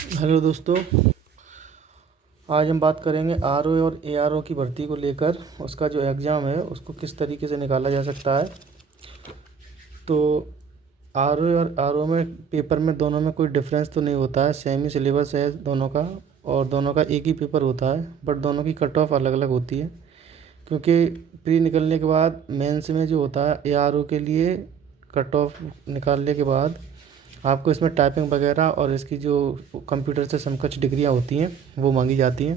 Hello दोस्तों। आज हम बात करेंगे आरओ और एआरओ की भर्ती को लेकर। उसका जो एग्ज़ाम है उसको किस तरीके से निकाला जा सकता है। तो आरओ और आरओ में पेपर में दोनों में कोई डिफरेंस तो नहीं होता है, सेम ही सिलेबस है दोनों का और दोनों का एक ही पेपर होता है, बट दोनों की कट ऑफ अलग अलग होती है। क्योंकि प्री निकलने के बाद मेंस में जो होता है एआरओ के लिए कट ऑफ निकालने के बाद आपको इसमें टाइपिंग वगैरह और इसकी जो कंप्यूटर से समकक्ष डिग्रियां होती हैं वो मांगी जाती हैं।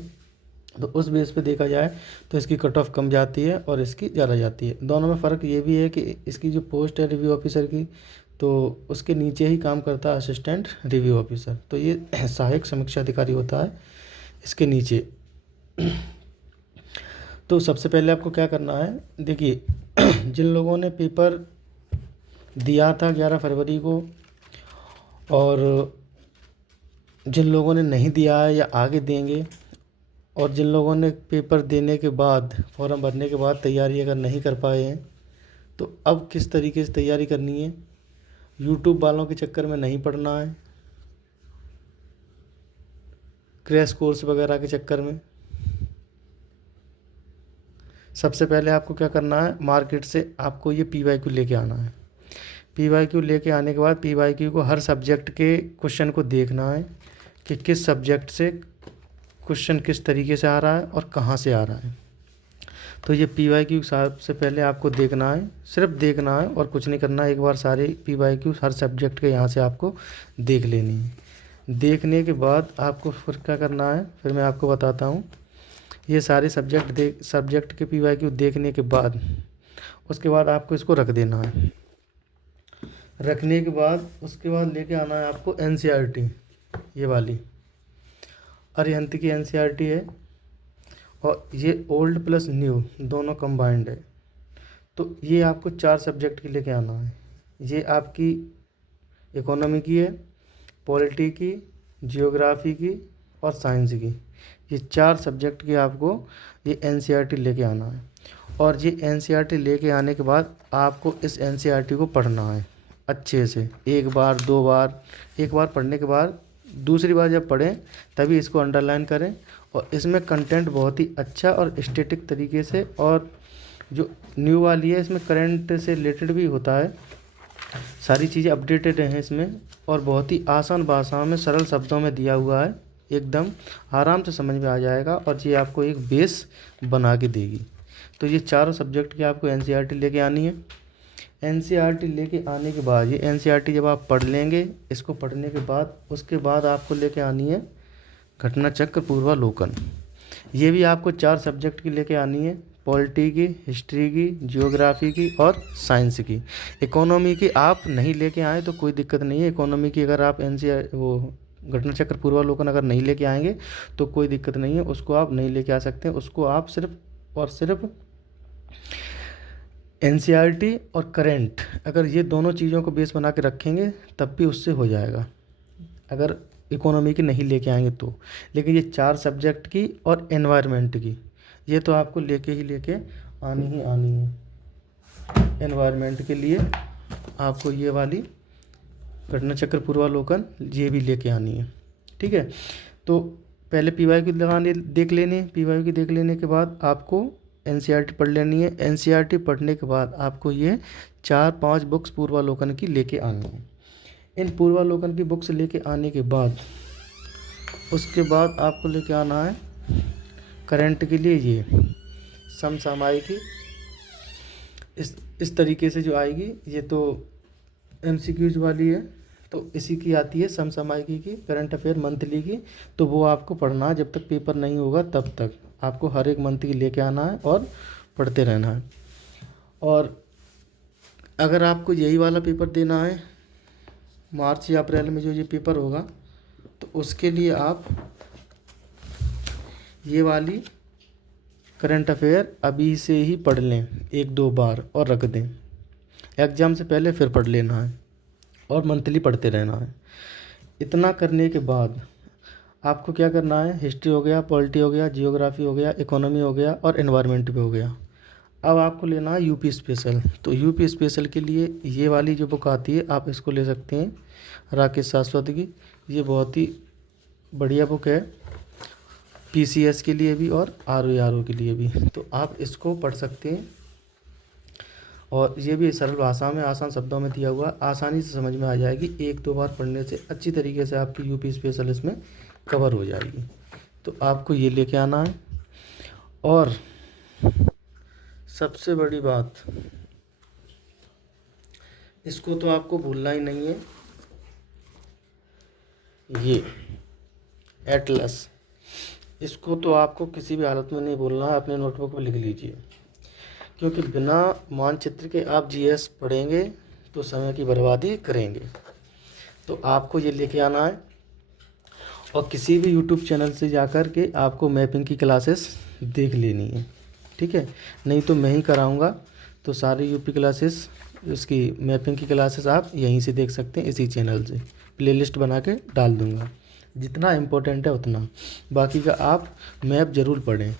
तो उस बेस पे देखा जाए तो इसकी कट ऑफ कम जाती है और इसकी ज़्यादा जाती है। दोनों में फ़र्क ये भी है कि इसकी जो पोस्ट है रिव्यू ऑफिसर की, तो उसके नीचे ही काम करता है असिस्टेंट रिव्यू ऑफिसर। तो ये सहायक समीक्षा अधिकारी होता है इसके नीचे। तो सबसे पहले आपको क्या करना है, देखिए जिन लोगों ने पेपर दिया था 11 फरवरी को और जिन लोगों ने नहीं दिया है या आगे देंगे, और जिन लोगों ने पेपर देने के बाद फॉर्म भरने के बाद तैयारी अगर नहीं कर पाए हैं, तो अब किस तरीके से तैयारी करनी है। यूट्यूब वालों के चक्कर में नहीं पड़ना है, क्रैश कोर्स वगैरह के चक्कर में। सबसे पहले आपको क्या करना है, मार्केट से आपको ये PYQ लेके आना है। PYQ लेके आने के बाद PYQ को हर सब्जेक्ट के क्वेश्चन को देखना है कि किस सब्जेक्ट से क्वेश्चन किस तरीके से आ रहा है और कहाँ से आ रहा है। तो ये PYQ सबसे पहले आपको देखना है, सिर्फ देखना है और कुछ नहीं करना है। एक बार सारे PYQ हर सब्जेक्ट के यहाँ से आपको देख लेनी है। देखने के बाद आपको फिर क्या करना है, फिर मैं आपको बताता हूँ। ये सारे सब्जेक्ट के PYQ देखने के बाद उसके बाद आपको इसको रख देना है। रखने के बाद उसके बाद लेके आना है आपको NCERT, ये वाली अरिहंत की NCERT है, और ये ओल्ड प्लस न्यू दोनों कंबाइंड है। तो ये आपको 4 सब्जेक्ट की लेके आना है। ये आपकी इकोनॉमी की है, पॉलिटी की, जियोग्राफी की और साइंस की। ये 4 सब्जेक्ट की आपको ये NCERT लेके आना है। और ये NCERT लेके आने के बाद आपको इस NCERT को पढ़ना है अच्छे से, एक बार 2 बार। एक बार पढ़ने के बाद दूसरी बार जब पढ़ें तभी इसको अंडरलाइन करें। और इसमें कंटेंट बहुत ही अच्छा और स्टैटिक तरीके से, और जो न्यू वाली है इसमें करंट से रिलेटेड भी होता है, सारी चीज़ें अपडेटेड हैं इसमें, और बहुत ही आसान भाषा में सरल शब्दों में दिया हुआ है, एकदम आराम से समझ में आ जाएगा और ये आपको एक बेस बना के देगी। तो ये चारों सब्जेक्ट की आपको NCERT लेके आनी है। NCERT लेके आने के बाद ये NCERT जब आप पढ़ लेंगे, इसको पढ़ने के बाद उसके बाद आपको लेके आनी है घटना चक्र पूर्वालोकन। ये भी आपको 4 सब्जेक्ट की लेके आनी है, पॉलिटी की, हिस्ट्री की, जियोग्राफी की और साइंस की। इकोनॉमी की आप नहीं लेके आए तो कोई दिक्कत नहीं है। इकोनॉमी की अगर आप NCERT वो घटना चक्र पूर्वालोकन अगर नहीं लेके आएंगे तो कोई दिक्कत नहीं है, उसको आप नहीं लेके आ सकते। उसको आप सिर्फ और सिर्फ NCERT और करंट, अगर ये दोनों चीज़ों को बेस बना के रखेंगे तब भी उससे हो जाएगा, अगर इकोनॉमी की नहीं लेके आएंगे तो। लेकिन ये 4 सब्जेक्ट की और एनवायरनमेंट की, ये तो आपको लेके आनी ही आनी है। एनवायरनमेंट के लिए आपको ये वाली घटना चक्र पूर्वालोकन ये भी लेके आनी है, ठीक है। तो पहले PYQ देख लेनी है। PYQ देख लेने के बाद आपको NCERT पढ़ लेनी है। NCERT पढ़ने के बाद आपको ये 4-5 बुक्स पूर्वालोकन की लेके आनी है। इन पूर्वालोकन की बुक्स लेके आने के बाद उसके बाद आपको लेके आना है करंट के लिए ये समसामयिकी। इस तरीके से जो आएगी, ये तो MCQs वाली है, तो इसी की आती है समसामयिकी की, करंट अफेयर मंथली की। तो वो आपको पढ़ना है जब तक पेपर नहीं होगा, तब तक आपको हर एक मंथ की लेके आना है और पढ़ते रहना है। और अगर आपको यही वाला पेपर देना है मार्च या अप्रैल में जो ये पेपर होगा, तो उसके लिए आप ये वाली करंट अफेयर अभी से ही पढ़ लें 1-2 बार और रख दें। एग्ज़ाम से पहले फिर पढ़ लेना है और मंथली पढ़ते रहना है। इतना करने के बाद आपको क्या करना है, हिस्ट्री हो गया, पॉलिटी हो गया, जियोग्राफी हो गया, इकोनॉमी हो गया और एनवायरनमेंट भी हो गया। अब आपको लेना है यूपी स्पेशल। तो यूपी स्पेशल के लिए ये वाली जो बुक आती है आप इसको ले सकते हैं, राकेश शाश्वत की। ये बहुत ही बढ़िया बुक है, पीसीएस के लिए भी और आरओ के लिए भी, तो आप इसको पढ़ सकते हैं। और ये भी सरल भाषा में आसान शब्दों में दिया हुआ, आसानी से समझ में आ जाएगी। 1-2 बार पढ़ने से अच्छी तरीके से आपकी यूपी स्पेशल इसमें कवर हो जाएगी। तो आपको ये लेके आना है। और सबसे बड़ी बात, इसको तो आपको भूलना ही नहीं है, ये एटलस, इसको तो आपको किसी भी हालत में नहीं भूलना है, अपने नोटबुक में लिख लीजिए। क्योंकि बिना मानचित्र के आप जीएस पढ़ेंगे तो समय की बर्बादी करेंगे। तो आपको ये लेके आना है और किसी भी यूट्यूब चैनल से जाकर के आपको मैपिंग की क्लासेस देख लेनी है, ठीक है। नहीं तो मैं ही कराऊंगा, तो सारी यूपी क्लासेस, उसकी मैपिंग की क्लासेस आप यहीं से देख सकते हैं, इसी चैनल से प्लेलिस्ट बना के डाल दूंगा। जितना इम्पोर्टेंट है उतना, बाकी का आप मैप ज़रूर पढ़ें।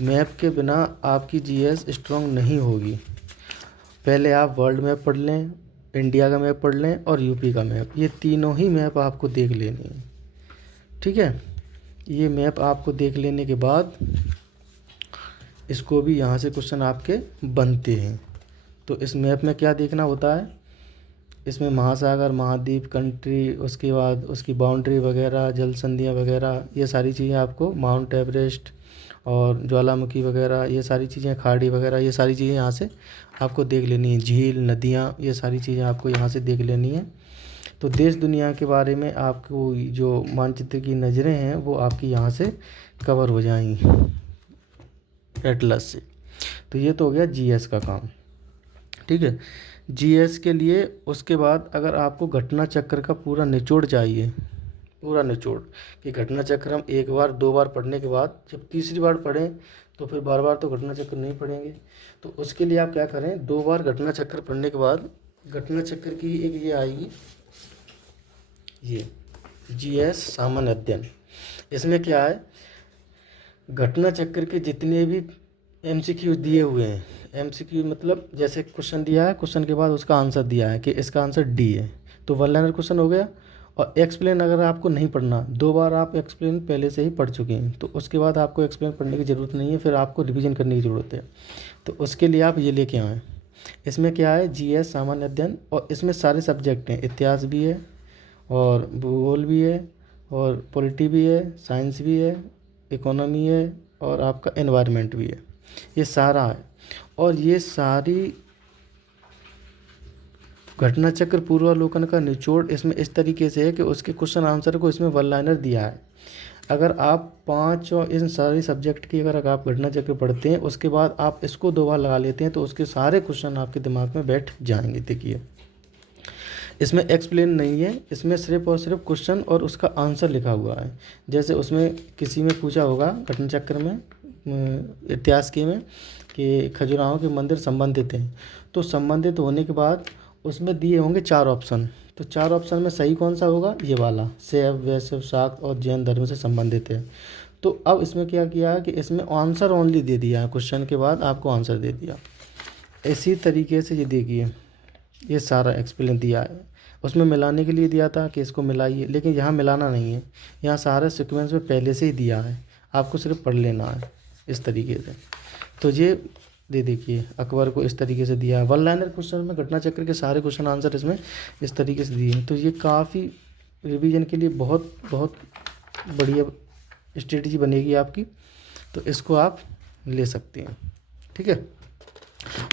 मैप के बिना आपकी जीएस स्ट्रॉन्ग नहीं होगी। पहले आप वर्ल्ड मैप पढ़ लें, इंडिया का मैप पढ़ लें और यूपी का मैप, ये तीनों ही मैप आपको देख लेनी है, ठीक है। ये मैप आपको देख लेने के बाद इसको भी यहाँ से क्वेश्चन आपके बनते हैं। तो इस मैप में क्या देखना होता है, इसमें महासागर, महाद्वीप, कंट्री, उसके बाद उसकी बाउंड्री वगैरह, जल संधियाँ वगैरह, ये सारी चीज़ें आपको, माउंट एवरेस्ट और ज्वालामुखी वगैरह, ये सारी चीज़ें, खाड़ी वगैरह, ये सारी चीज़ें यहाँ से आपको देख लेनी है। झील, नदियाँ, ये सारी चीज़ें आपको यहाँ से देख लेनी है। तो देश दुनिया के बारे में आपको जो मानचित्र की नज़रें हैं वो आपकी यहाँ से कवर हो जाएंगी एटलस से। तो ये तो हो गया जीएस का काम, ठीक है। जीएस के लिए उसके बाद अगर आपको घटना चक्र का पूरा निचोड़ चाहिए, पूरा निचोड़, कि घटना चक्र हम 1 बार 2 बार पढ़ने के बाद जब तीसरी बार पढ़ें तो फिर बार बार तो घटना चक्र नहीं पढ़ेंगे। तो उसके लिए आप क्या करें, 2 बार घटना चक्र पढ़ने के बाद घटना चक्र की एक ये आएगी, ये जीएस सामान्य अध्ययन। इसमें क्या है, घटना चक्र के जितने भी एमसीक्यू दिए हुए हैं, एमसीक्यू मतलब जैसे क्वेश्चन दिया है, क्वेश्चन के बाद उसका आंसर दिया है कि इसका आंसर डी है, तो 1 लाइनर क्वेश्चन हो गया। और एक्सप्लेन अगर आपको नहीं पढ़ना, 2 बार आप एक्सप्लेन पहले से ही पढ़ चुके हैं, तो उसके बाद आपको एक्सप्लेन पढ़ने की ज़रूरत नहीं है, फिर आपको रिवीजन करने की ज़रूरत है। तो उसके लिए आप ये लेके आएँ। इसमें क्या है, जीएस सामान्य अध्ययन, और इसमें सारे सब्जेक्ट हैं, इतिहास भी है और भूगोल भी है और पॉलिटी भी है, साइंस भी है, इकोनॉमी है और आपका एनवायरनमेंट भी है, ये सारा है। और ये सारी घटना चक्र पूर्वावलोकन का निचोड़ इसमें इस तरीके से है कि उसके क्वेश्चन आंसर को इसमें 1 लाइनर दिया है। अगर आप 5 और इन सारे सब्जेक्ट की अगर आप घटना चक्र पढ़ते हैं, उसके बाद आप इसको 2 बार लगा लेते हैं, तो उसके सारे क्वेश्चन आपके दिमाग में बैठ जाएंगे। देखिए इसमें एक्सप्लेन नहीं है, इसमें सिर्फ और सिर्फ क्वेश्चन और उसका आंसर लिखा हुआ है। जैसे उसमें किसी में पूछा होगा घटना चक्र में, इतिहास के में, कि खजुराहो के मंदिर संबंधित हैं, तो संबंधित होने के बाद उसमें दिए होंगे 4 ऑप्शन, तो 4 ऑप्शन में सही कौन सा होगा, ये वाला, शैव, वैष्णव, शाक्त और जैन धर्म से संबंधित है। तो अब इसमें क्या किया है कि इसमें आंसर ओनली दे दिया है, क्वेश्चन के बाद आपको आंसर दे दिया। इसी तरीके से ये देखिए, ये सारा एक्सप्लेन दिया है। उसमें मिलाने के लिए दिया था कि इसको मिलाइए, लेकिन यहाँ मिलाना नहीं है, यहाँ सारा सीक्वेंस में पहले से ही दिया है, आपको सिर्फ पढ़ लेना है इस तरीके से। तो ये दे देखिए, अकबर को इस तरीके से दिया है। 1 लाइनर क्वेश्चन में घटना चक्र के सारे क्वेश्चन आंसर इसमें इस तरीके से दिए हैं। तो ये काफ़ी रिवीजन के लिए बहुत बहुत बढ़िया स्ट्रेटजी बनेगी आपकी, तो इसको आप ले सकते हैं, ठीक है।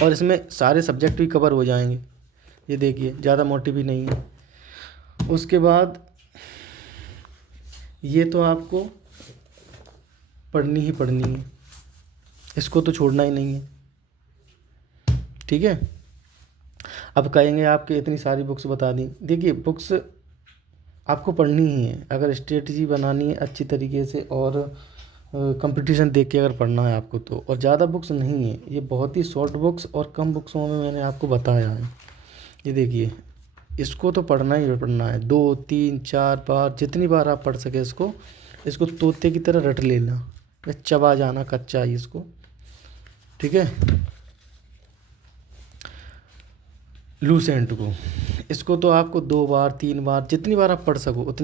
और इसमें सारे सब्जेक्ट भी कवर हो जाएंगे, ये देखिए, ज़्यादा मोटी भी नहीं है। उसके बाद ये तो आपको पढ़नी ही पढ़नी है, इसको तो छोड़ना ही नहीं है, ठीक है। अब कहेंगे आपके इतनी सारी बुक्स बता दी, देखिए बुक्स आपको पढ़नी ही है अगर स्ट्रेटजी बनानी है अच्छी तरीके से, और कंपटीशन देख के अगर पढ़ना है आपको तो। और ज़्यादा बुक्स नहीं है, ये बहुत ही शॉर्ट बुक्स और कम बुक्सों में मैंने आपको बताया है। ये देखिए, इसको तो पढ़ना ही पढ़ना है, 2, 3, 4 बार, जितनी बार आप पढ़ सके इसको तोते की तरह रट लेना, चबा जाना कच्चा ही इसको, ठीक है। लूसेंट को, इसको तो आपको 2 बार 3 बार, जितनी बार आप पढ़ सको उतनी